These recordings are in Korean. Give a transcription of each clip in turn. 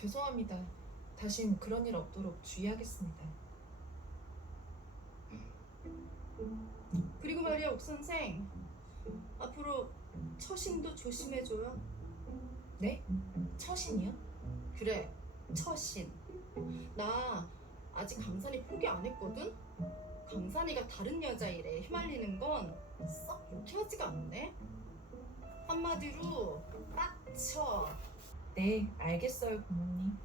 죄송합니다. 다신 그런 일 없도록 주의하겠습니다. 그리고 말이야, 옥 선생. 앞으로 처신도 조심해줘요. 네? 처신이요? 그래, 처신. 나 아직 강산이 포기 안 했거든? 강산이가 다른 여자 일에 휘말리는 건 썩 유쾌하지가 않네? 한마디로 빡쳐. 네, 알겠어요, 부모님.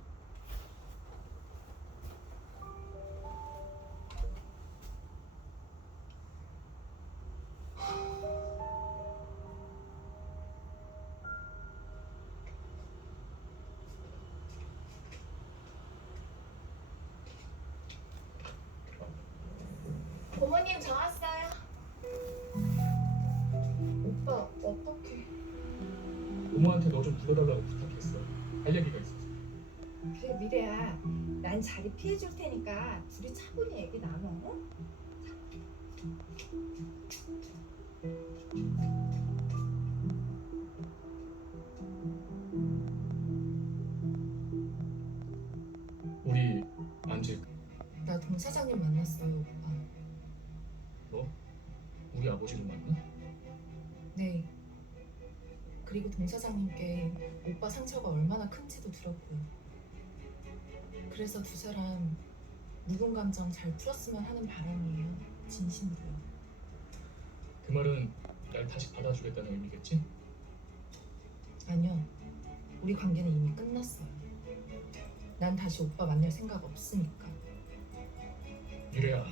부모님 저 왔어요. 오빠, 어떡해. 부모한테 너 좀 불러달라고 부탁했어. 할 얘기가 있어서. 그래 미래야, 난 자리 피해줄 테니까 둘이 차분히 얘기 나눠. 어? 우리 안지 나 동 사장님 만났어요, 오빠. 너 우리 아버지를 만나? 네. 그리고 동 사장님께 오빠 상처가 얼마나 큰지도 들었고요. 그래서 두 사람 묵은 감정 잘 풀었으면 하는 바람이에요. 진심으로요. 그 말은 날 다시 받아주겠다는 의미겠지? 아니요. 우리 관계는 이미 끝났어요. 난 다시 오빠 만날 생각 없으니까. 미래야,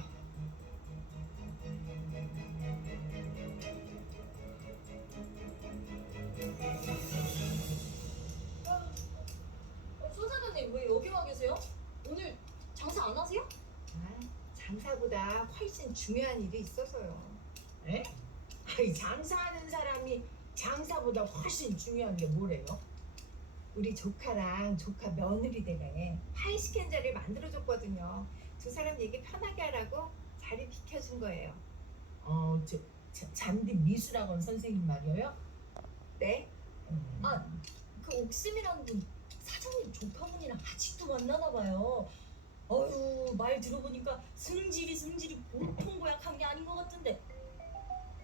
손 사장님 왜 여기 와 계세요? 오늘 장사 안 하세요? 아, 장사보다 훨씬 중요한 일이 있어서요. 에? 아이, 장사하는 사람이 장사보다 훨씬 중요한 게 뭐래요? 우리 조카랑 조카 며느리 댁에 하이시킨 자리를 만들어줬거든요. 두 사람 얘기 편하게 하라고 자리 비켜준 거예요. 잔디 미술학원 선생님 말이에요? 네? 아, 그 옥심이라는 분 사장님 조카분이랑 아직도 만나나 봐요. 어휴, 말 들어보니까 승질이 보통 고약한 게 아닌 것 같은데.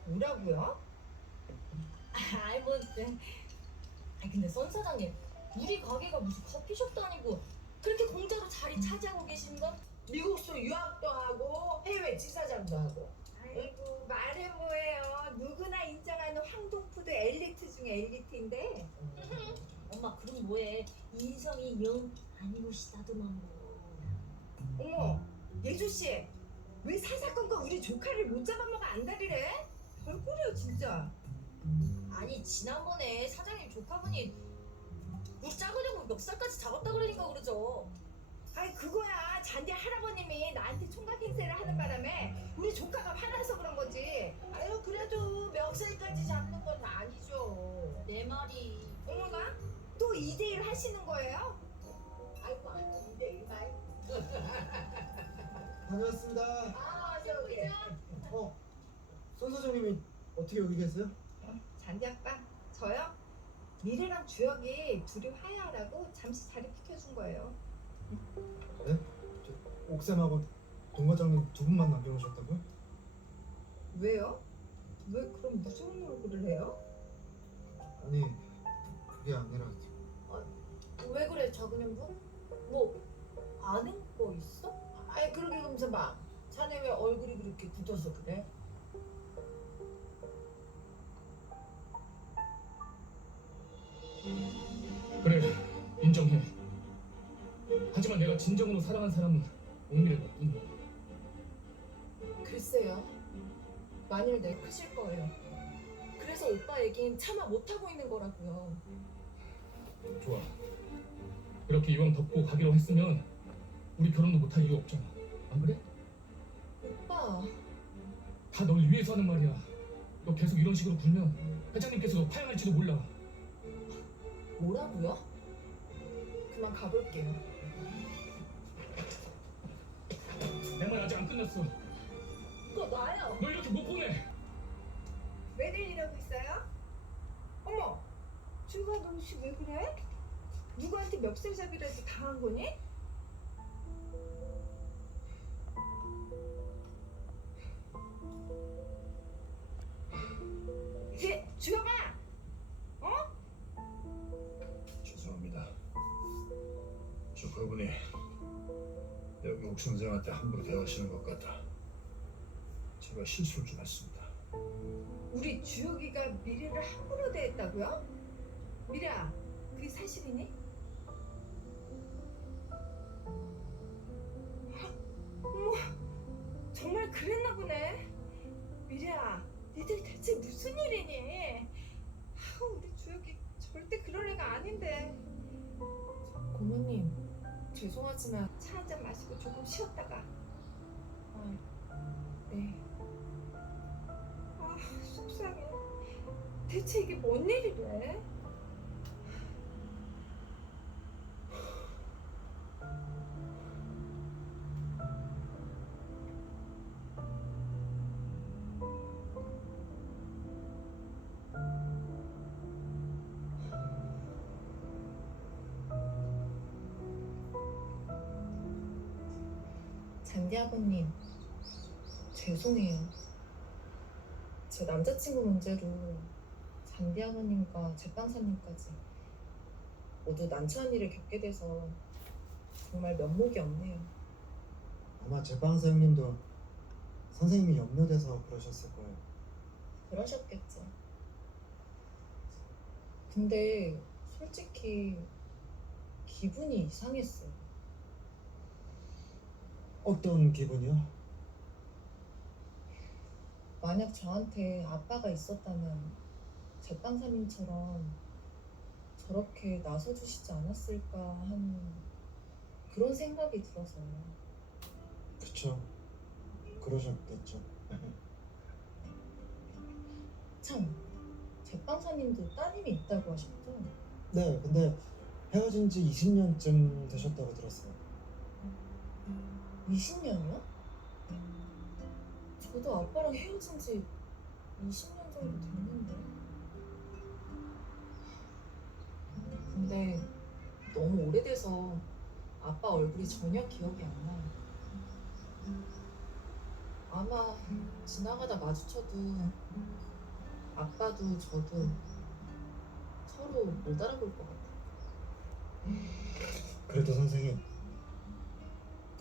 뭐라고요? 아이 뭐, 네. 아니 근데 선 사장님, 우리 가게가 무슨 커피숍도 아니고 그렇게 공짜로 자리 차지하고 계시는 건? 미국서 유학도 하고 해외 지사장도 하고. 아이고 말해 뭐예요. 누구나 인정하는 황동푸드 엘리트 중에 엘리트인데. 엄마 그럼 뭐해? 인성이 영 아니고시다더만 뭐. 어머, 예주 씨, 왜 사사건건 우리 조카를 못 잡아먹어 안달이래? 별꼴이야 진짜. 아니 지난번에 사장님 조카분이 우리 작으려고 멱살까지 잡았다 그러니까 그러죠. 아니 그거야, 잔디 할아버님이 나한테 총각 행세를 하는 바람에 우리 조카가 화나서 그런 거지. 아유, 그래도 멱살까지 잡는 건 아니죠. 내 말이. 어머나, 또 2대1 하시는 거예요? 아이고, 근데 이 말. 다녀왔습니다. 아, 저기 손 사장님이 어떻게 여기 계세요? 잔디 아빠, 저요? 미래랑 주혁이 둘이 화해하라고 잠시 자리 비켜준 거예요. 네? 옥쌤하고 동 과장님 두 분만 남겨놓으셨다고요? 왜요? 왜 그럼 무서운 얼굴을 해요? 아니, 그게 아니라 왜 그래 작은 형부? 뭐 아는 거 있어? 아이, 그러게 그러면서 막 자네 왜 얼굴이 그렇게 굳어서 그래? 그래, 인정해. 하지만 내가 진정으로 사랑한 사람은 옥미래가 뿐이야. 글쎄요. 만일 내 크실 거예요. 그래서 오빠 얘긴 차마 못하고 있는 거라고요. 좋아. 이렇게 이왕 덮고 가기로 했으면 우리 결혼도 못할 이유 없잖아. 안 그래? 오빠, 다 널 위해서 하는 말이야. 너 계속 이런 식으로 굴면 회장님께서 너 파양할지도 몰라. 뭐라고요? 그만 가볼게요. 내 말 아직 안 끝났어. 그거 나야. 너 이렇게 못 보내. 왜들 이러고 있어요? 어머, 주가 너씨 왜 그래? 누구한테 멱살잡이라도 당한 거니? 이제 주영아, 죄송합니다. 저 그분이 여기 옥선생한테 함부로 대화하시는 것 같아 제가 실수를 좀 했습니다. 우리 주혁이가 미래를 함부로 대했다고요? 미래야, 그게 사실이니? 어머, 정말 그랬나 보네. 미래야, 니들 대체 무슨 일이니? 우리 주혁이 절대 그럴 애가 아닌데. 고모님, 죄송하지만 차 한 잔 마시고 조금 쉬었다가. 네. 속상해. 대체 이게 뭔 일이래? 잔디 아버님, 죄송해요. 제 남자친구 문제로 잔디 아버님과 제빵사님까지 모두 난처한 일을 겪게 돼서 정말 면목이 없네요. 아마 제빵사 형님도 선생님이 염려돼서 그러셨을 거예요. 그러셨겠죠. 근데 솔직히 기분이 이상했어요. 어떤 기분이요? 만약 저한테 아빠가 있었다면 제빵사님처럼 저렇게 나서주시지 않았을까 하는 그런 생각이 들어서요. 그쵸. 그러셨겠죠. 참, 제빵사님도 따님이 있다고 하셨죠? 네, 근데 헤어진 지 20년쯤 되셨다고 들었어요. 20년이요? 저도 아빠랑 헤어진 지 20년 정도 됐는데. 근데 너무 오래돼서 아빠 얼굴이 전혀 기억이 안 나요. 아마 지나가다 마주쳐도 아빠도 저도 서로 못 알아볼 것 같아요. 그래도 선생님,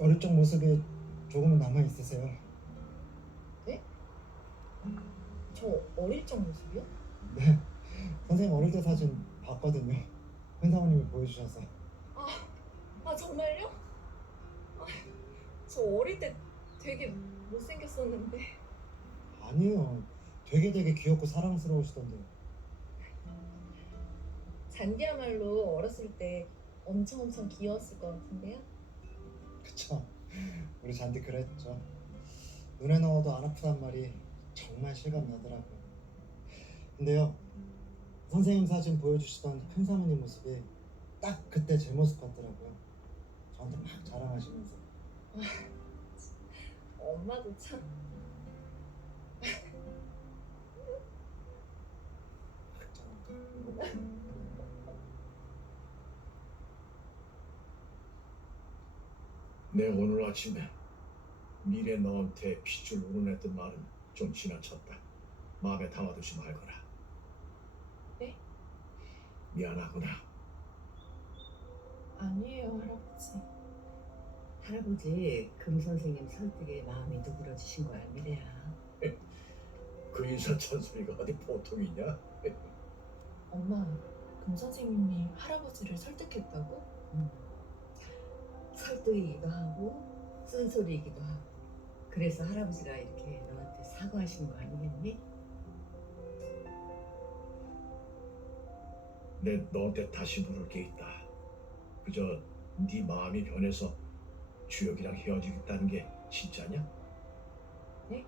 어릴 적 모습이 조금은 남아 있으세요. 저 어릴 적 모습이요? 네, 선생님 어릴 때 사진 봤거든요. 현사모님이 보여주셔서. 아 정말요? 저 어릴 때 되게 못생겼었는데. 아니요, 되게 귀엽고 사랑스러우시던데. 잔디야말로 어렸을 때 엄청 귀여웠을 것 같은데요? 그쵸. 우리 잔디 그랬죠. 눈에 넣어도 안 아프단 말이 정말 실감 나더라고요. 근데요, 선생님 사진 보여주시던 큰 사모님 모습이 딱 그때 제 모습 같더라고요. 저한테 막 자랑하시면서. 엄마도 참. 내 오늘 아침에 미래 너한테 핏줄 우러냈던 말은 좀 지나쳤다. 마음에 담아두지 말거라. 네? 미안하구나. 아니에요, 할아버지. 할아버지 금 선생님 설득에 마음이 누그러지신 거야 미래야. 그 인사 찬소리가 어디 보통이냐? 엄마, 금 선생님이 할아버지를 설득했다고? 설득이기도 하고 쓴소리이기도 하고. 그래서 할아버지가 이렇게 너한테 사과하신 거 아니겠니? 내 너한테 다시 물을 게 있다. 그저 네 마음이 변해서 주혁이랑 헤어지겠다는 게 진짜냐? 네?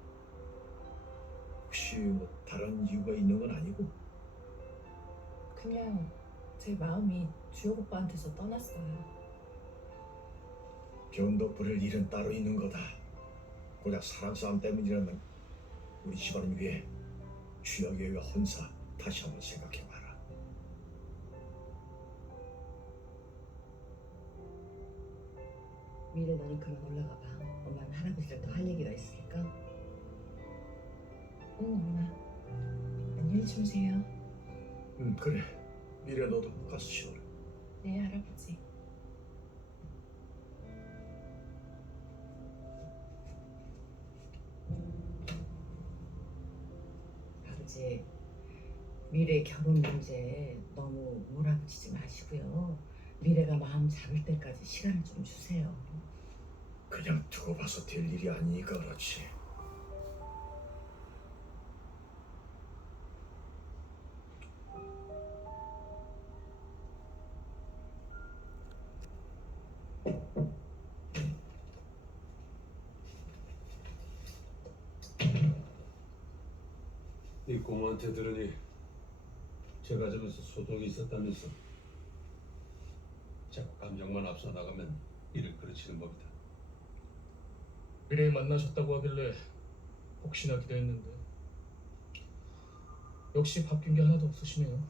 혹시 뭐 다른 이유가 있는 건 아니고? 그냥 제 마음이 주혁 오빠한테서 떠났어요. 변덕불을 일은 따로 있는 거다. 고작 사랑 싸움 때문이라면 우리 집안을 위해 주혁이와 혼사 다시 한번 생각해봐라. 미래 너는 그만 올라가 봐. 엄마는 할아버지랑 더 할 얘기가 있으니까. 응, 엄마. 안녕히 주무세요. 그래. 미래 너도 가서 쉬어라. 네, 할아버지. 아버지, 미래 결혼 문제에 너무 몰아붙이지 마시고요. 미래가 마음 잡을 때까지 시간을 좀 주세요. 그냥 두고 봐서 될 일이 아니니까 그렇지. 네 고모한테 들으니 제과점에서 소동이 있었다면서. 자꾸 감정만 앞서 나가면 일을 그르치는 법이다. 미래에 만나셨다고 하길래 혹시나 기대했는데 역시 바뀐 게 하나도 없으시네요.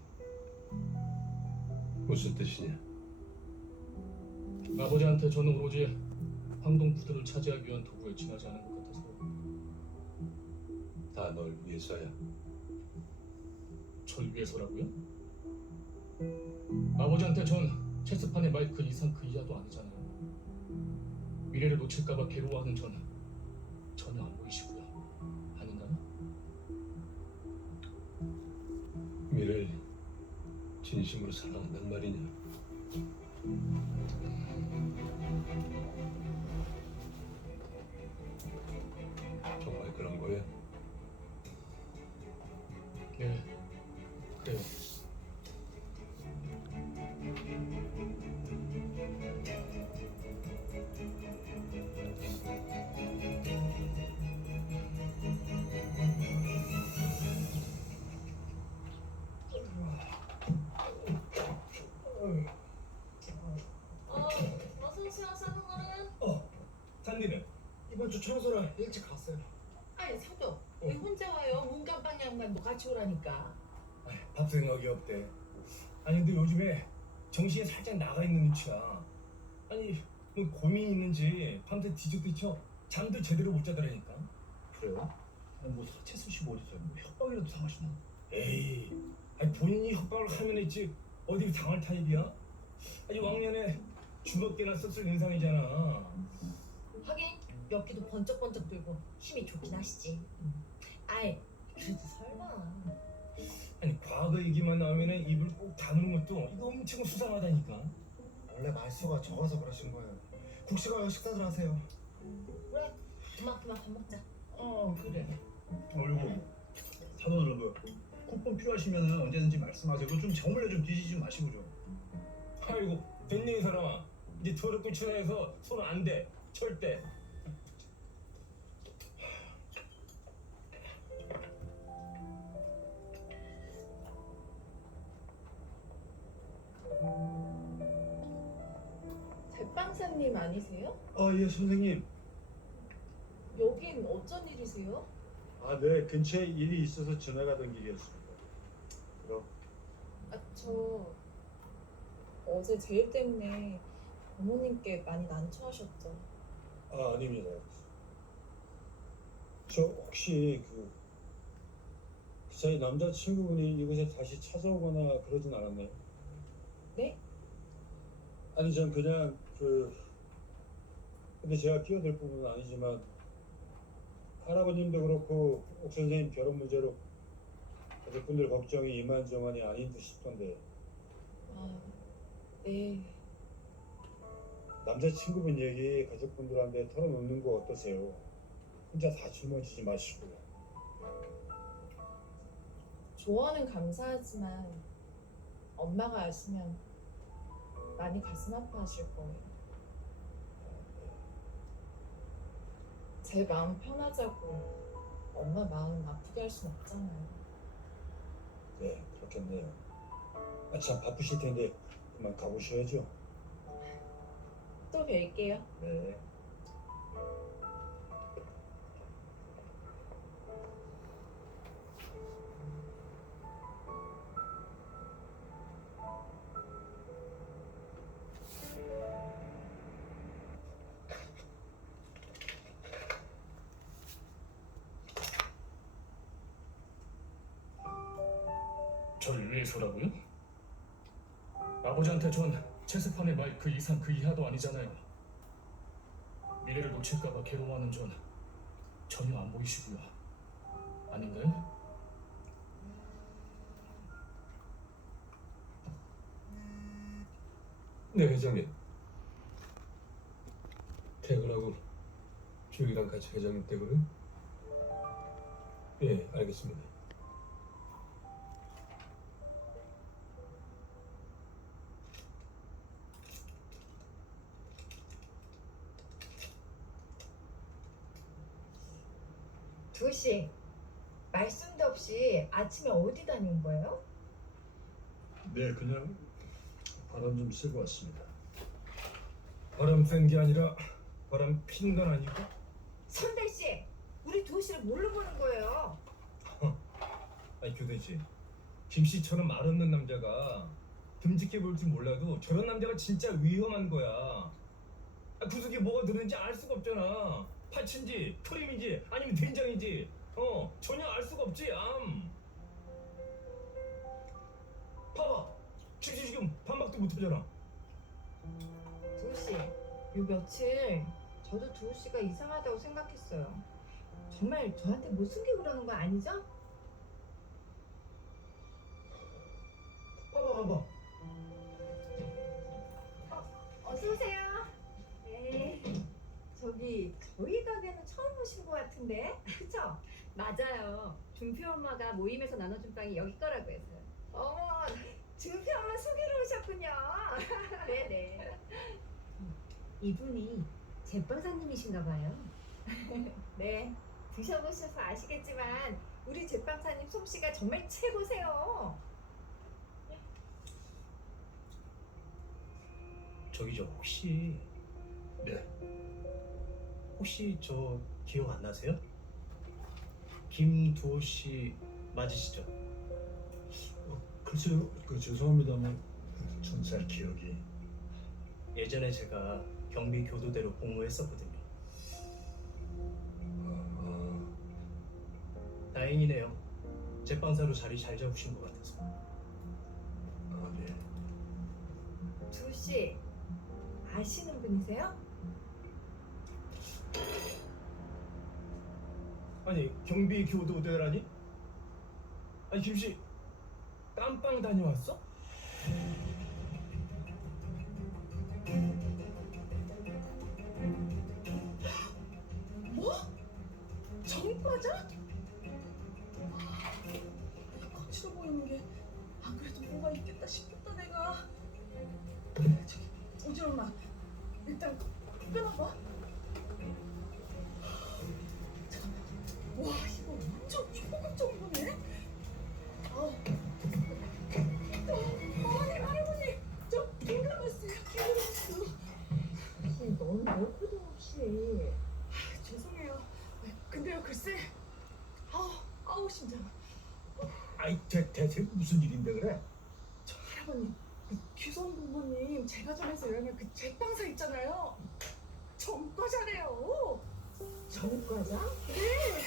무슨 뜻이냐? 아버지한테 저는 오로지 황동푸드를 차지하기 위한 도구에 지나지 않은 것 같아서. 다 널 위해서야. 절 위해서라고요? 아버지한테 전 체스판의 말 그 이상 그 이하도 아니잖아요. 미래를 놓칠까봐 괴로워하는 전 전혀 안 보이시고요. 아닌가요? 미래를 진심으로 사랑한단 말이냐? 정말 그런 거야? 네, 그래요. 어서 오세요, 사모님. 산디는 이번 주 청소를 일찍 갔어요. 아니 사도 왜 혼자 와요? 문간방 양반도 같이 오라니까. 밥 생각이 없대. 아니 근데 요즘에 정신이 살짝 나가 있는 눈치야. 아니 뭐 고민이 있는지 밤새 뒤척뒤척 잠도 제대로 못 자더라니까. 그래요? 아니 뭐 사채수 씨 어디서 뭐 협박이라도 당하시나? 에이, 아니 본인이 협박을 하면 했지 어디 당할 타입이야? 아니 왕년에 주먹개나 썼을 인상이잖아. 하긴 엽기도 번쩍번쩍 들고 힘이 좋긴 하시지. 아이, 그래도 설마. 아니 과거 얘기만 나오면은 입을 꼭 다무는 것도 이거 엄청 수상하다니까. 원래 말수가 적어서 그러신 거예요. 국시 가요. 식사들 하세요. 그래, 그만 밥 먹자. 그래. 어이구 사돈으로 그 쿠폰 필요하시면 언제든지 말씀하세요. 그거 좀 정물려 좀 뒤지지 마시고 좀. 아이고 됐네 이 사람아. 이제 더럽고 친해서 손 안 대. 절대. 제빵사님 아니세요? 아, 예, 선생님. 여긴 어쩐 일이세요? 아, 네, 근처에 일이 있어서 지나가던 길이었습니다. 그럼, 저 어제 제 일 때문에 어머님께 많이 난처하셨죠? 아, 아닙니다. 저 혹시 그 사이 남자친구분이 이곳에 다시 찾아오거나 그러진 않았나요? 네? 아니, 전 그냥 근데 제가 끼어들 부분은 아니지만 할아버님도 그렇고 옥 선생님 결혼 문제로 가족분들 걱정이 이만저만이 아닌 듯 싶던데 네. 남자친구분 얘기 가족분들한테 털어놓는 거 어떠세요? 혼자 다 짊어지지 마시고요. 조언은 감사하지만 엄마가 아시면 많이 가슴 아파하실 거예요. 제 마음 편하자고 엄마 마음 아프게 할 순 없잖아요. 네, 그렇겠네요. 아, 참 바쁘실 텐데 그만 가보셔야죠. 또 뵐게요. 네. 절 위해서라고요? 아버지한테 전 체스판의 말 그 이상 그 이하도 아니잖아요. 미래를 놓칠까봐 괴로워하는 전 전혀 안 보이시고요. 아닌가요? 네, 회장님. 퇴근하고 주혁이랑 같이 회장님 댁으로요? 예, 알겠습니다. 두씨, 말씀도 없이 아침에 어디 다녀온 거예요? 네, 그냥 바람 좀 쐬고 왔습니다. 바람 쐰 게 아니라 바람 핀 건 아니고? 선달씨, 우리 두씨를 뭘로 보는 거예요? 아니 교대씨, 김씨처럼 말 없는 남자가 듬직해 보일 줄 몰라도 저런 남자가 진짜 위험한 거야. 구석에 뭐가 들었는지 알 수가 없잖아. 파츠인지 크림인지 아니면 된장인지 전혀 알 수가 없지. 봐봐, 지금 반박도 못하잖아. 두씨, 요 며칠 저도 두씨가 이상하다고 생각했어요. 정말 저한테 뭐 숨기고 그러는 거 아니죠? 봐봐. 어서 오세요. 네. 저기 저희 가게는 처음 오신 것 같은데, 그쵸? 맞아요. 준표 엄마가 모임에서 나눠준 빵이 여기 거라고 해서요. 어머, 준표 엄마 소개로 오셨군요. 네네. 이분이 제빵사님이신가 봐요. 네, 드셔보셔서 아시겠지만 우리 제빵사님 솜씨가 정말 최고세요. 저기 저 혹시 혹시 저 기억 안 나세요? 김두호 씨 맞으시죠? 글쎄요, 죄송합니다만 전 잘 기억이. 예전에 제가 경비 교도대로 복무했었거든요. 다행이네요. 제빵사로 자리 잘 잡으신 것 같아서. 네. 두씨, 아시는 분이세요? 아니 경비 교도대라니? 아니 김씨 깜빵 다녀왔어? 뭐? 정과자? 거칠어 보이는 게 안 그래도 뭐가 있겠다 싶었다 내가. 저기 오지 엄마, 일단 끊어봐. 잠깐만. 와, 이거 완전 초급적인 거네. 어머니, 할아버니, 저 김가마스요, 김가마스. 넌 얼굴도 없이. 죄송해요. 근데요, 글쎄, 아우 심장. 아이 대체 무슨 일인데 그래? 저 할아버님, 그 규선 부모님 제가 전에서 여행한 그 제빵사 있잖아요. 전과자래요. 전과자? 네.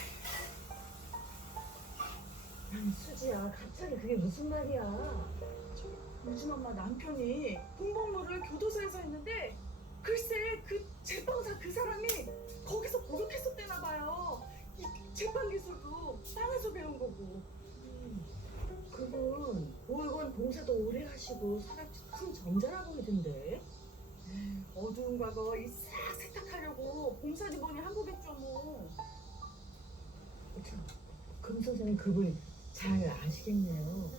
아니 수지야, 갑자기 그게 무슨 말이야? 요즘 엄마 남편이 공복무를 교도소에서 했는데 글쎄 그 제빵사 그 사람이 거기서 고독했었대나 봐요. 이 제빵 기술도 땅에서 배운 거고. 그분 보육원 봉사도 오래 하시고 사람 참 점잖아 보이던데. 어두운 과거 이 싹 세탁하려고 봉사지번이 한국했죠 뭐. 금 선생님 그분 잘 아시겠네요.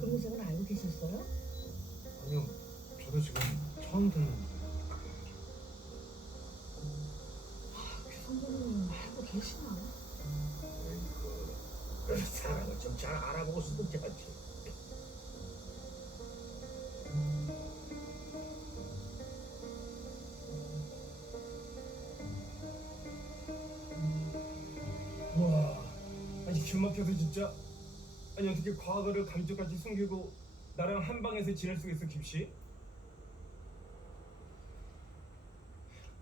금 선생은 알고 계셨어요? 아니요, 저도 지금 처음 듣는데. 규선 부모님 알고 계시나? 사람을 좀 잘 알아보고 쓰든지 하지. 와, 아니 기막혀서 진짜. 아니 어떻게 과거를 감쪽같이 숨기고 나랑 한 방에서 지낼 수가 있어, 김씨?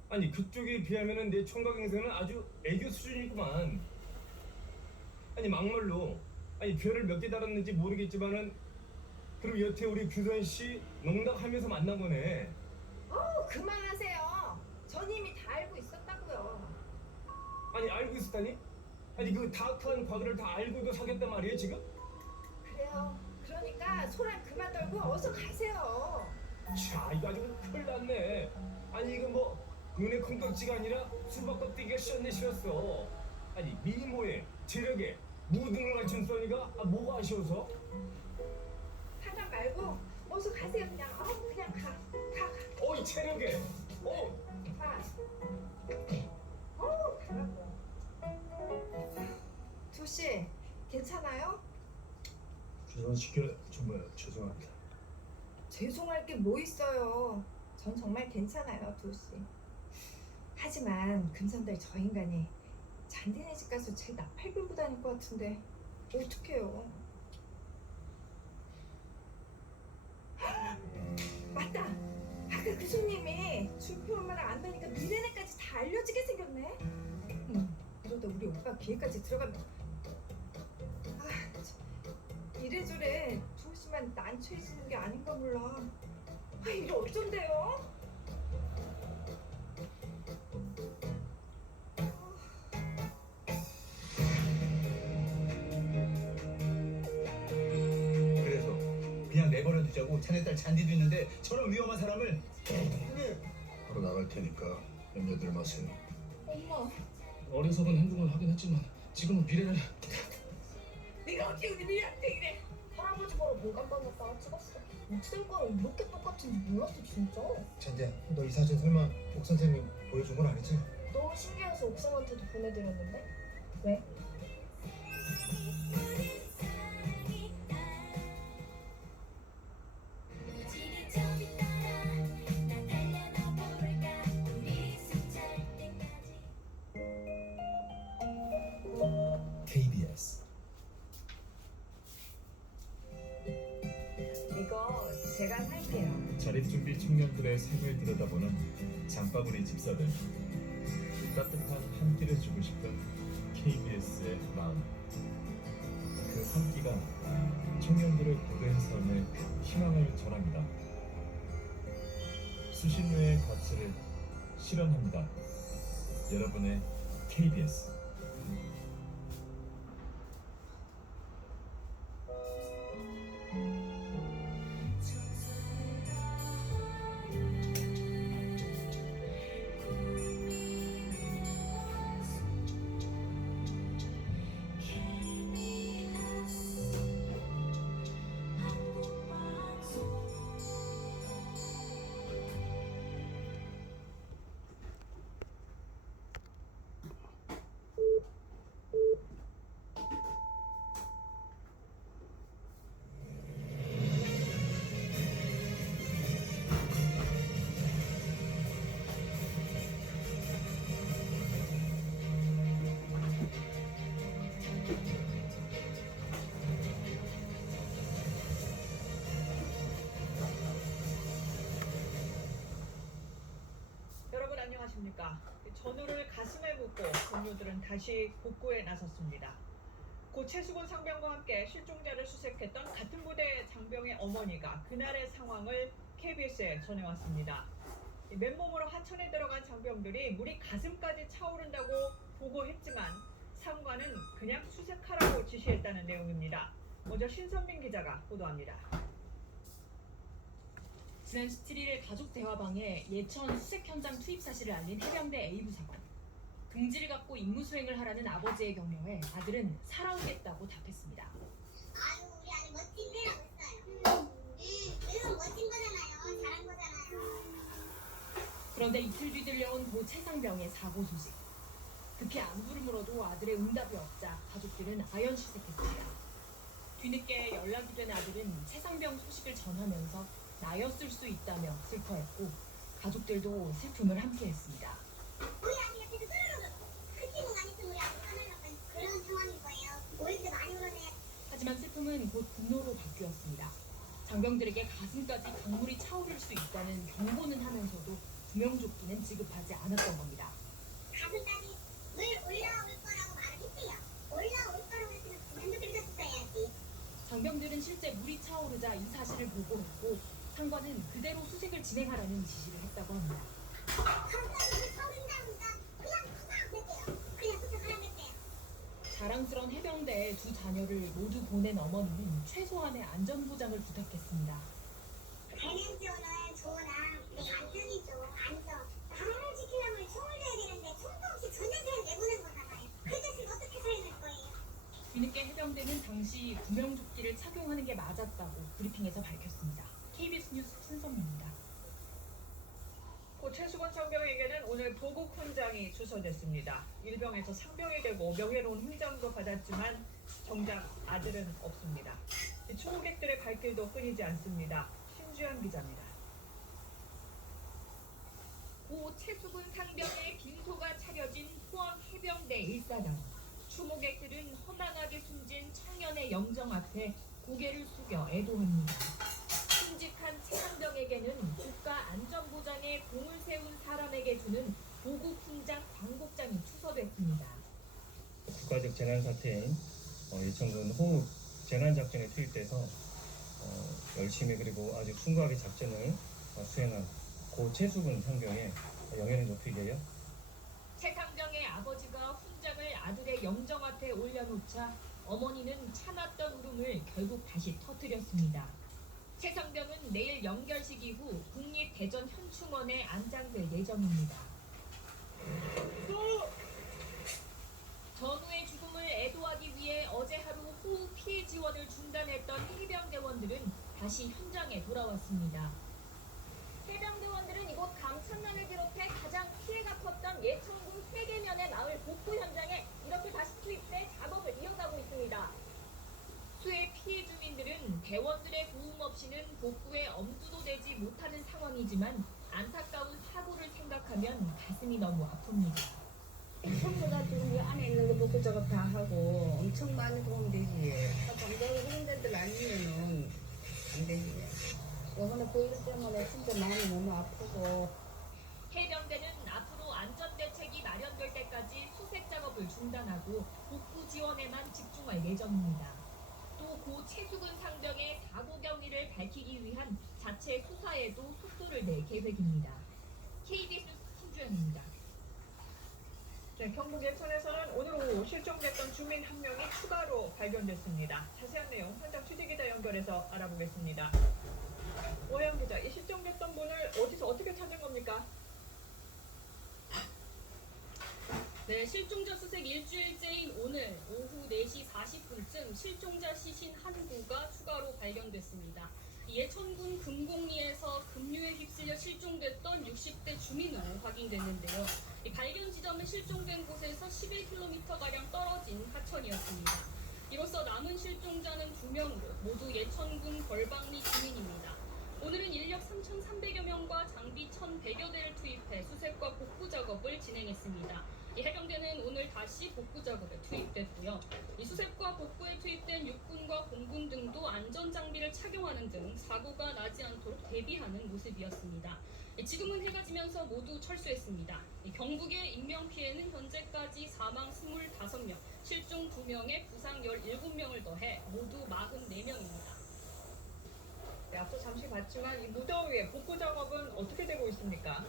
아니 그쪽에 비하면은 내 총각 행세는 아주 애교 수준이구만. 아니 막말로, 아니 별을 몇 개 달았는지 모르겠지만은 그럼 여태 우리 규선 씨 농락하면서 만난 거네. 그만하세요. 전 이미 다 알고 있었다고요. 아니 알고 있었다니? 아니 그 다크한 과거를 다 알고도 사귀었단 말이에요 지금? 그래요. 그러니까 소란 그만 떨고 어서 가세요. 자 이거 아주 큰일 났네. 아니 이거 뭐 눈에 콩깍지가 아니라 수박 껍데기가 씌었네 씌었어. 아니 미모에 체력에 무등을 갖춘 써니가 뭐가 아쉬워서? 하나 말고 어서 가세요. 그냥 가. 어이 체력에 가. 가라고. 조씨 괜찮아요? 규선시켜 정말 죄송합니다. 죄송할 게 뭐 있어요. 전 정말 괜찮아요, 도씨. 하지만 금산달 저 인간이 잔디네 집 가서 제 나팔 불고 다닐 것 같은데 어떡해요. 맞다. 아까 그 손님이 준표 엄마를 안다니까 미래네까지 다 알려지게 생겼네. 이러다 우리 오빠 귀에까지 들어가면 이래저래 도시만 난처해지는 게 아닌가 몰라. 이거 어쩐대요? 그래서 그냥 내버려 두자고 자네 딸 잔디도 있는데 저런 위험한 사람을. 바로 나갈 테니까 염려들 마세요. 엄마, 어리석은 행동을 하긴 했지만 지금은 미래를 네가 어떻게 우리 미래한테 이래? 할아버지 보러 물감 받았다가 찍었어. 옥생과랑 이렇게 똑같은지 몰랐어 진짜. 잔디야, 너 이 사진 설마 옥 선생님 보여준 건 아니지? 너무 신기해서 옥상한테도 보내드렸는데? 왜? KBS. 이거 제가 살게요. 자립준비 청년들의 생을 들여다보는 장바구니 집사들. 따뜻한 한 끼를 주고 싶은 KBS의 마음. 그 한 끼가 청년들의 고된 삶에 희망을 전합니다. 수신료의 가치를 실현합니다. 여러분의 KBS. 여러분 안녕하십니까. 전우를 가슴에 묻고 동료들은 다시 복구에 나섰습니다. 고 최수곤 상병과 함께 실종자를 수색했던 같은 부대 장병의 어머니가 그날의 상황을 KBS에 전해왔습니다. 맨몸으로 하천에 들어간 장병들이 물이 가슴까지 차오른다고 보고했지만 상관은 그냥 수색하라고 지시했다는 내용입니다. 먼저 신선민 기자가 보도합니다. 지난 17일 가족 대화방에 예천 수색 현장 투입 사실을 알린 해병대 A부사관. 긍지를 갖고 임무 수행을 하라는 아버지의 격려에 아들은 살아오겠다고 답했습니다. 아유, 우리 아들 멋진 데라고 했어요. 이건 멋진 거잖아요. 잘한 거잖아요. 그런데 이틀 뒤 들려온 고 최상병의 사고 소식. 극히 안부를 물어도 아들의 응답이 없자 가족들은 아연실색했습니다. 뒤늦게 연락이 된 아들은 최상병 소식을 전하면서 나였을 수 있다며 슬퍼했고 가족들도 슬픔을 함께했습니다. 우리 아들한테도 떨어졌고 그 친구가 아니었으면 우리 아들 화날라고 그런 상황일 거예요. 오히려 많이 울어내. 하지만 슬픔은 곧 분노로 바뀌었습니다. 장병들에게 가슴까지 강물이 차오를 수 있다는 경고는 하면서도 구명조끼는 지급하지 않았던 겁니다. 가슴까지 물 올라올 거라고 말을 했대요. 올라올 거라고 했으면 구명조끼를 줬어야지. 장병들은 실제 물이 차오르자 이 사실을 보고했고 상관은 그대로 수색을 진행하라는 지시를 했다고 합니다. 자랑스런 해병대의 두 자녀를 모두 보낸 어머니는 최소한의 안전보장을 부탁했습니다. 대면 지원은 좋으나 안전이죠. 안전. 나라를 지키려면 총을 줘야 되는데 총도 없이 전쟁터에 내보낸 거잖아요. 그 자식 어떻게 살릴 거예요? 뒤늦게 해병대는 당시 구명조끼를 착용하는 게 맞았다고 브리핑에서 밝혔습니다. KBS 뉴스 신성민입니다. 고 최수건 상병에게는 오늘 보국 훈장이 주서됐습니다. 일병에서 상병이 되고 명예로운 훈장도 받았지만 정작 아들은 없습니다. 추모객들의 발길도 끊이지 않습니다. 신주현 기자입니다. 고 최수근 상병의 빈소가 차려진 포항 해병대 일사단. 추모객들은 허망하게 숨진 청년의 영정 앞에 고개를 숙여 애도합니다. 순직한 최 상병에게는 국가 안전보장에 공을 세운 사람에게 주는 보국 훈장 광복장이 추서됐습니다. 국가적 재난사태인 예천군 호우 재난작전에 투입돼서 열심히 그리고 아주 숭고하게 작전을 수행한 고 최수근 상병의 영예를 높이기 위하여 최 상병의 아버지가 훈장을 아들의 영정 앞에 올려놓자 어머니는 참았던 울음을 결국 다시 터뜨렸습니다. 최 상병은 내일 연결식 이후 국립대전 현충원에 안장될 예정입니다. 전우의 죽음을 애도하기 위해 어제 하루 호우 피해 지원을 중단했던 해병대원들은 다시 현장에 돌아왔습니다. 해병대원들은 이곳 감천란을 비롯해 가장 피해가 컸던 예천군 세계면의 마을 복구 현장에 이렇게 다시 투입돼 작업을 이어가고 있습니다. 수해 피해 주민들은 대원들의 도움 없이는 복구에 엄두도 내지 못하는 상황이지만 안타까운 사고를 생각하면 가슴이 너무 아픕니다. 전부 다 지금 이 안에 있는 거 복구 작업 다 하고 엄청 많이 도움 되지. 방금 그런 데들 아니면은 안 되지. 이번에 보이드 때문에 진짜 마음이 너무 아프고. 해병대는 앞으로 안전대책이 마련될 때까지 수색 작업을 중단하고 복구 지원에만 집중할 예정입니다. 또 고 최수근 상병의 사고 경위를 밝히기 위한 자체 수사에도 속도를 낼 계획입니다. KBS 뉴스 신주현입니다. 네, 경북 예천에서는 오늘 오후 실종됐던 주민 한 명이 추가로 발견됐습니다. 자세한 내용 현장 취재기자 연결해서 알아보겠습니다. 오해영 기자, 이 실종됐던 분을 어디서 어떻게 찾은 겁니까? 네, 실종자 수색 일주일째인 오늘 오후 4시 40분쯤 실종자 시신 한 구가 추가로 발견됐습니다. 예천군 금곡리에서 급류에 휩쓸려 실종됐던 60대 주민으로 확인됐는데요. 이 발견 지점은 실종된 곳에서 11km가량 떨어진 하천이었습니다. 이로써 남은 실종자는 2명으로 모두 예천군 벌방리 주민입니다. 오늘은 인력 3,300여 명과 장비 1,100여 대를 투입해 수색과 복구 작업을 진행했습니다. 이 해병대는 오늘 다시 복구 작업에 투입됐고요. 이 수색과 복구에 투입된 육군과 공군 등도 안전장비를 착용하는 등 사고가 나지 않도록 대비하는 모습이었습니다. 지금은 해가 지면서 모두 철수했습니다. 경북의 인명피해는 현재까지 사망 25명, 실종 2명에 부상 17명을 더해 모두 44명입니다. 네, 앞서 잠시 봤지만 이 무더위에 복구 작업은 어떻게 되고 있습니까?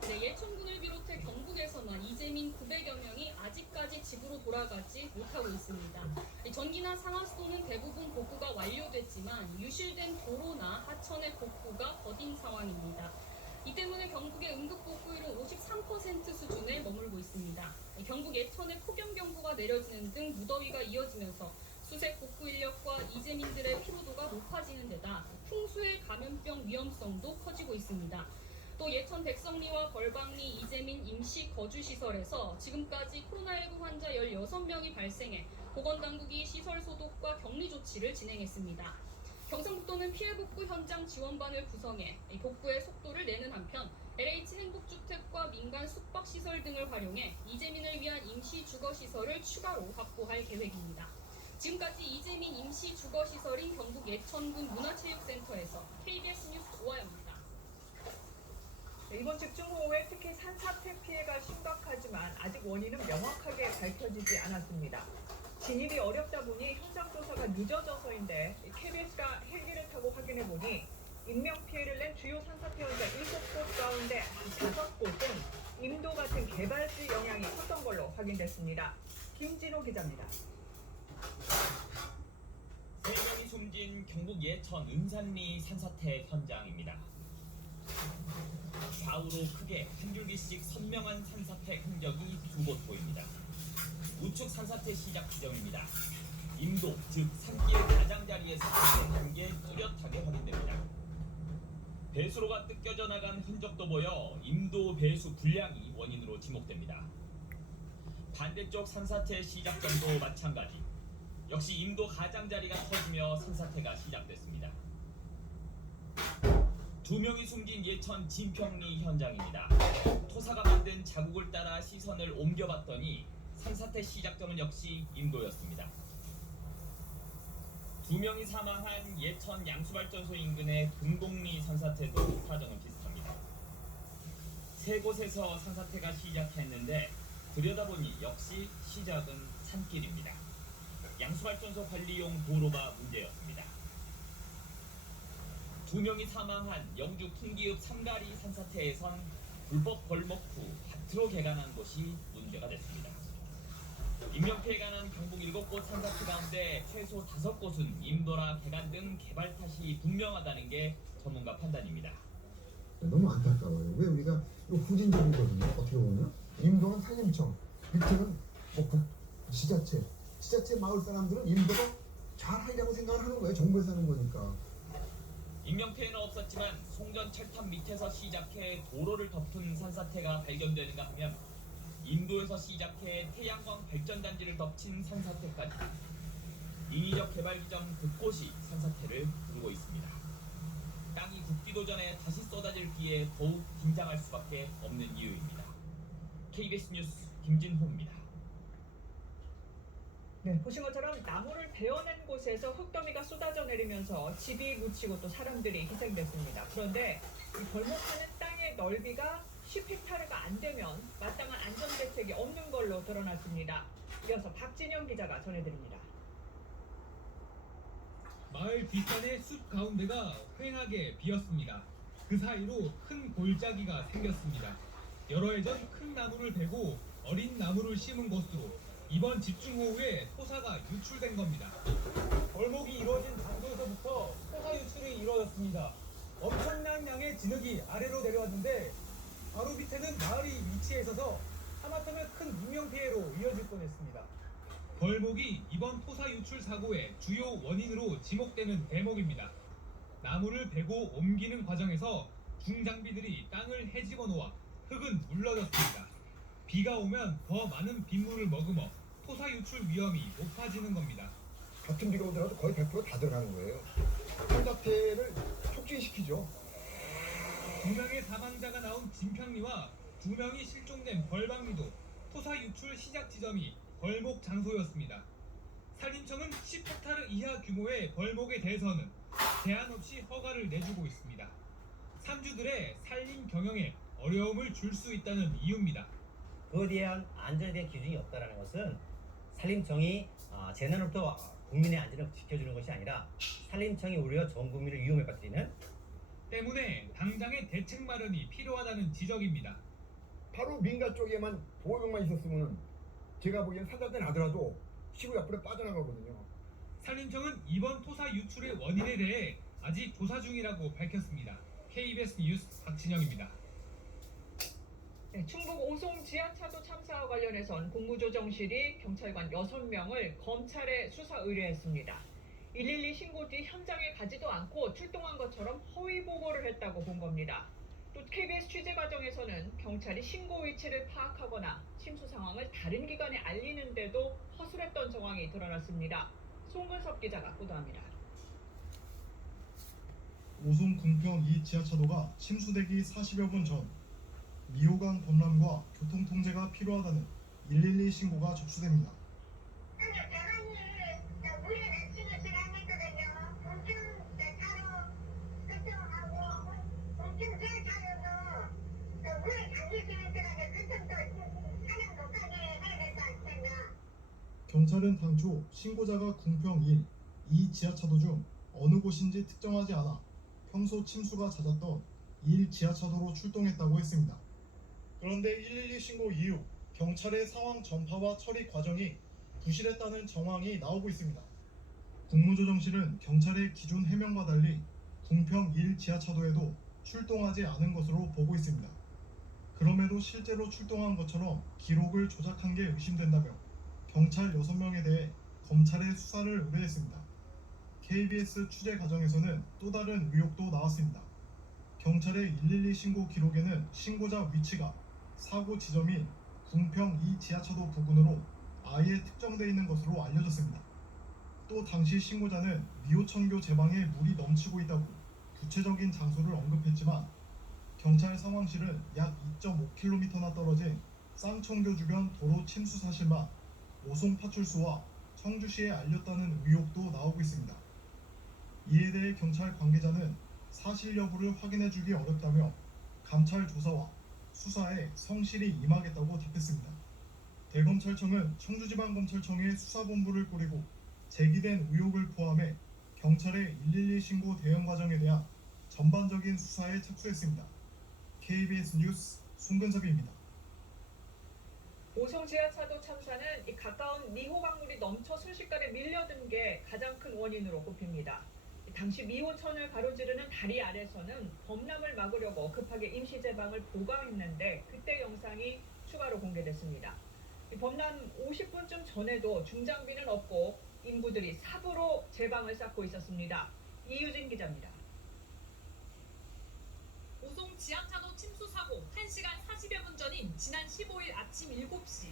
네, 예천군을 비롯해 경북에서만 이재민 900여 명이 아직까지 집으로 돌아가지 못하고 있습니다. 전기나 상하수도는 대부분 복구가 완료됐지만 유실된 도로나 하천의 복구가 더딘 상황입니다. 이 때문에 경북의 응급 복구율은 53% 수준에 머물고 있습니다. 경북 예천에 폭염경보가 내려지는 등 무더위가 이어지면서 수색 복구 인력과 이재민들의 피로도가 높아지는 데다 풍수의 감염병 위험성도 커지고 있습니다. 또 예천 백성리와 벌방리 이재민 임시 거주시설에서 지금까지 코로나19 환자 16명이 발생해 보건당국이 시설 소독과 격리 조치를 진행했습니다. 경상북도는 피해복구 현장 지원반을 구성해 복구의 속도를 내는 한편 LH 행복주택과 민간 숙박시설 등을 활용해 이재민을 위한 임시 주거시설을 추가로 확보할 계획입니다. 지금까지 이재민 임시 주거시설인 경북 예천군 문화체육센터에서 KBS 뉴스 오하영입니다. 네, 이번 집중호우에 특히 산사태 피해가 심각하지만 아직 원인은 명확하게 밝혀지지 않았습니다. 진입이 어렵다 보니 현장 조사가 늦어져서인데 KBS가 헬기를 타고 확인해 보니 인명 피해를 낸 주요 산사태 현장 7곳 가운데 5곳은 임도 같은 개발지 영향이 컸던 걸로 확인됐습니다. 김진호 기자입니다. 3명이 숨진 경북 예천 은산리 산사태 현장입니다. 좌우로 크게 한 줄기씩 선명한 산사태 흔적이 2곳 보입니다. 우측 산사태 시작 지점입니다. 임도, 즉 산길 가장자리에서 한 개 뚜렷하게 확인됩니다. 배수로가 뜯겨져 나간 흔적도 보여 임도 배수 불량이 원인으로 지목됩니다. 반대쪽 산사태 시작점도 마찬가지. 역시 임도 가장자리가 터지며 산사태가 시작됐습니다. 2명이 숨진 예천 진평리 현장입니다. 토사가 만든 자국을 따라 시선을 옮겨봤더니 산사태 시작점은 역시 임도였습니다. 2명이 사망한 예천 양수발전소 인근의 금곡리 산사태도 사정은 비슷합니다. 3곳에서 산사태가 시작했는데 들여다보니 역시 시작은 산길입니다. 양수발전소 관리용 도로가 문제였습니다. 2명이 사망한 영주 풍기읍 삼가리 산사태에선 불법 벌목 후 밭으로 개간한 곳이 문제가 됐습니다. 인명피해가 난 경북 7곳 산사태 가운데 최소 5곳은 임도나 개간 등 개발 탓이 분명하다는 게 전문가 판단입니다. 너무 안타까워요. 왜 우리가 이거 후진적이거든요. 어떻게 보면 임도는 산림청, 밑에는 지자체 마을 사람들은 임도가 잘하려고 생각을 하는 거예요. 정부에서 하는 거니까. 인명피해는 없었지만 송전 철탑 밑에서 시작해 도로를 덮은 산사태가 발견되는가 하면 임도에서 시작해 태양광 발전단지를 덮친 산사태까지 인위적 개발 지점 곳곳이 산사태를 부르고 있습니다. 땅이 굳기도 전에 다시 쏟아질 기에 더욱 긴장할 수밖에 없는 이유입니다. KBS 뉴스 김진호입니다. 네, 보신 것처럼 나무를 베어낸 곳에서 흙더미가 쏟아져 내리면서 집이 묻히고 또 사람들이 희생됐습니다. 그런데 이 벌목하는 땅의 넓이가 10헥타르가 안 되면 마땅한 안전대책이 없는 걸로 드러났습니다. 이어서 박진영 기자가 전해드립니다. 마을 뒷산의 숲 가운데가 휑하게 비었습니다. 그 사이로 큰 골짜기가 생겼습니다. 여러 해 전 큰 나무를 베고 어린 나무를 심은 곳으로 이번 집중호우에 토사가 유출된 겁니다. 벌목이 이루어진 장소에서부터 토사 유출이 이루어졌습니다. 엄청난 양의 진흙이 아래로 내려왔는데 바로 밑에는 마을이 위치해 있어서 하마터면 큰 인명피해로 이어질 뻔했습니다. 벌목이 이번 토사 유출 사고의 주요 원인으로 지목되는 대목입니다. 나무를 베고 옮기는 과정에서 중장비들이 땅을 헤집어 놓아 흙은 물러졌습니다. 비가 오면 더 많은 빗물을 머금어 토사 유출 위험이 높아지는 겁니다. 같은 비가 오더라도 거의 100% 다 들어가는 거예요. 산사태를 촉진시키죠. 2명의 사망자가 나온 진평리와 2명이 실종된 벌방리도 토사 유출 시작 지점이 벌목 장소였습니다. 산림청은 10헥타르 이하 규모의 벌목에 대해서는 제한 없이 허가를 내주고 있습니다. 산주들의 산림 경영에 어려움을 줄 수 있다는 이유입니다. 그에 대한 안전에 대한 기준이 없다는 것은 산림청이 재난으로부터 국민의 안전을 지켜주는 것이 아니라 산림청이 오히려 전 국민을 위험에 빠뜨리는 때문에 당장의 대책 마련이 필요하다는 지적입니다. 바로 민가 쪽에만 보호벽만 있었으면 제가 보기엔 산사태 나더라도 시골 옆으로 빠져나가거든요. 산림청은 이번 토사 유출의 원인에 대해 아직 조사 중이라고 밝혔습니다. KBS 뉴스 박진영입니다. 네, 충북 오송 지하차도 참사와 관련해선 국무조정실이 경찰관 6명을 검찰에 수사 의뢰했습니다. 112 신고 뒤 현장에 가지도 않고 출동한 것처럼 허위 보고를 했다고 본 겁니다. 또 KBS 취재 과정에서는 경찰이 신고 위치를 파악하거나 침수 상황을 다른 기관에 알리는데도 허술했던 정황이 드러났습니다. 송근섭 기자가 보도합니다. 오송 궁평 2 지하차도가 침수되기 40여 분 전 미호강 범람과 교통통제가 필요하다는 112 신고가 접수됩니다. 경찰은 당초 신고자가 궁평 1, 2 지하차도 중 어느 곳인지 특정하지 않아 평소 침수가 잦았던 1 지하차도로 출동했다고 했습니다. 그런데 112 신고 이후 경찰의 상황 전파와 처리 과정이 부실했다는 정황이 나오고 있습니다. 국무조정실은 경찰의 기존 해명과 달리 궁평 1 지하차도에도 출동하지 않은 것으로 보고 있습니다. 그럼에도 실제로 출동한 것처럼 기록을 조작한 게 의심된다며 경찰 6명에 대해 검찰의 수사를 의뢰했습니다. KBS 취재 과정에서는 또 다른 의혹도 나왔습니다. 경찰의 112 신고 기록에는 신고자 위치가 사고 지점인 궁평 2 지하차도 부근으로 아예 특정돼 있는 것으로 알려졌습니다. 또 당시 신고자는 미호천교 제방에 물이 넘치고 있다고 구체적인 장소를 언급했지만 경찰 상황실은 약 2.5km나 떨어진 쌍천교 주변 도로 침수 사실만 오송파출소와 청주시에 알렸다는 의혹도 나오고 있습니다. 이에 대해 경찰 관계자는 사실 여부를 확인해주기 어렵다며 감찰 조사와 수사에 성실히 임하겠다고 답했습니다. 대검찰청은 청주지방검찰청에 수사본부를 꾸리고 제기된 의혹을 포함해 경찰의 112 신고 대응 과정에 대한 전반적인 수사에 착수했습니다. KBS 뉴스 송근섭입니다. 오송 지하차도 참사는 이 가까운 미호 강물이 넘쳐 순식간에 밀려든 게 가장 큰 원인으로 꼽힙니다. 당시 미호천을 가로지르는 다리 아래서는 범람을 막으려고 급하게 임시 제방을 보강했는데 그때 영상이 추가로 공개됐습니다. 이 범람 50분쯤 전에도 중장비는 없고 인부들이 삽으로 제방을 쌓고 있었습니다. 이유진 기자입니다. 오송 지하차도 침수 사고 1시간 40여 분 전인 지난 15일 아침 7시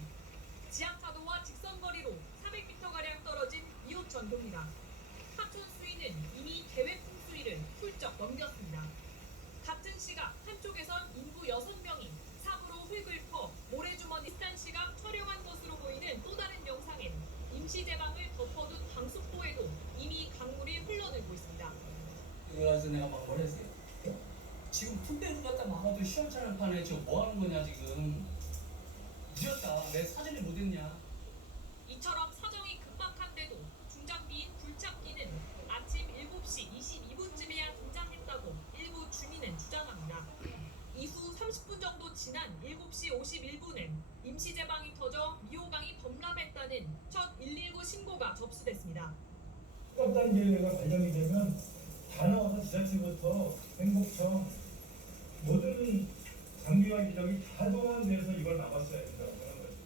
지하차도와 직선거리로 400m가량 떨어진 미호천교입니다. 하천 수위는 이미 계획풍 수위를 훌쩍 넘겼습니다. 같은 시각 한쪽에선 인부 6명이 삽으로 흙을 퍼 모래주머니 비슷한 시각 촬영한 것으로 보이는 또 다른 영상엔 임시 제방을 덮어둔 방수포에도 이미 강물이 흘러들고 있습니다. 그래서 내가 막 뭐랬어요. 지금 푼대를 갖다 막아도 시원찮을 판에 지금 뭐 하는 거냐 지금. 늦었다. 내 사진을 못 했냐. 이처럼 사정이 급박한데도 중장비인 굴착기는 아침 7시 22분쯤에야 등장했다고 일부 주민은 주장합니다. 이후 30분 정도 지난 7시 51분엔 임시 제방이 터져 미호강이 범람했다는 첫 119 신고가 접수됐습니다. 수갑단계가 발령이 되면 다 나와서 지자체부터 행복청 모든 장비와 인력이 다 동원돼서 이걸 막았어야 된다고 하는 거죠.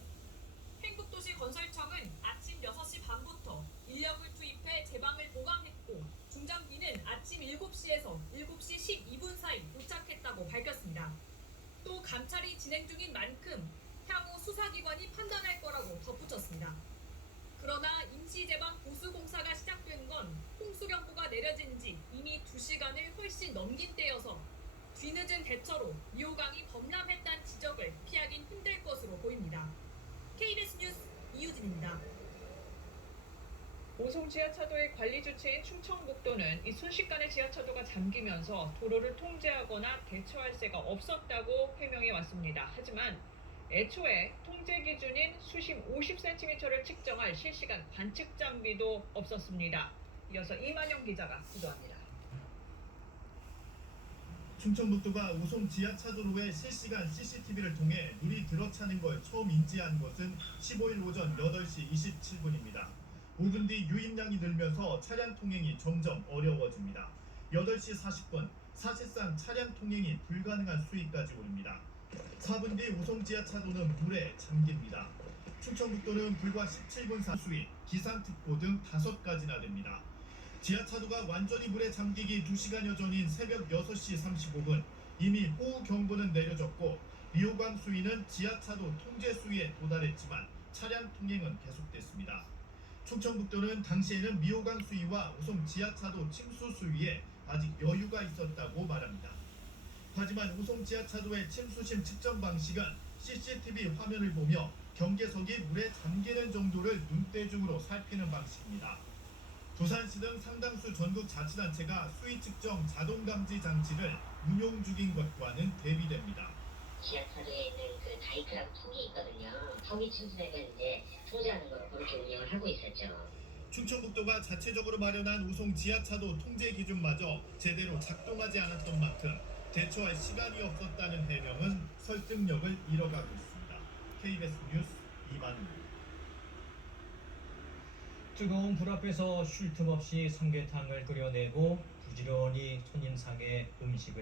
행복도시 건설청은 아침 6시 반부터 인력을 투입해 제방을 보강했고 중장비는 아침 7시에서 7시 12분 사이 도착했다고 밝혔습니다. 또 감찰이 진행 중인 만큼 향후 수사기관이 판단할 거라고 덧붙였습니다. 그러나 임시제방 보수공사가 시작된 건 홍수경보가 내려진 지 이미 2시간을 훨씬 넘긴 때여서 뒤늦은 대처로 미호강이 범람했다는 지적을 피하긴 힘들 것으로 보입니다. KBS 뉴스 이유진입니다. 오송 지하차도의 관리 주체인 충청북도는 이 순식간에 지하차도가 잠기면서 도로를 통제하거나 대처할 새가 없었다고 해명해 왔습니다. 하지만 애초에 통제 기준인 수심 50cm를 측정할 실시간 관측 장비도 없었습니다. 이어서 이만영 기자가 보도합니다. 충청북도가 오송 지하차도로에 실시간 CCTV를 통해 물이 들어차는 걸 처음 인지한 것은 15일 오전 8시 27분입니다. 5분 뒤 유입량이 늘면서 차량 통행이 점점 어려워집니다. 8시 40분 사실상 차량 통행이 불가능한 수위까지 오릅니다. 4분 뒤 오송 지하차도는 물에 잠깁니다. 충청북도는 불과 17분 사수위, 기상특보 등 5가지나 됩니다. 지하차도가 완전히 물에 잠기기 2시간여 전인 새벽 6시 35분 이미 호우 경보는 내려졌고 미호강 수위는 지하차도 통제 수위에 도달했지만 차량 통행은 계속됐습니다. 충청북도는 당시에는 미호강 수위와 오송 지하차도 침수 수위에 아직 여유가 있었다고 말합니다. 하지만 오송 지하차도의 침수심 측정 방식은 CCTV 화면을 보며 경계석이 물에 잠기는 정도를 눈대중으로 살피는 방식입니다. 부산시 등 상당수 전국 자치단체가 수위 측정 자동 감지 장치를 운용 중인 것과는 대비됩니다. 지하차도에 있는 그 다이크라고 통이 있거든요. 통이 침수되면 이제 통제하는 거로 그렇게 운영을 하고 있었죠. 충청북도가 자체적으로 마련한 우송 지하차도 통제 기준마저 제대로 작동하지 않았던 만큼 대처할 시간이 없었다는 해명은 설득력을 잃어가고 있습니다. KBS 뉴스 이만입니다. 뜨거운 불 앞에서 쉴 틈 없이 삼계탕을 끓여내고 부지런히 손님상에 음식을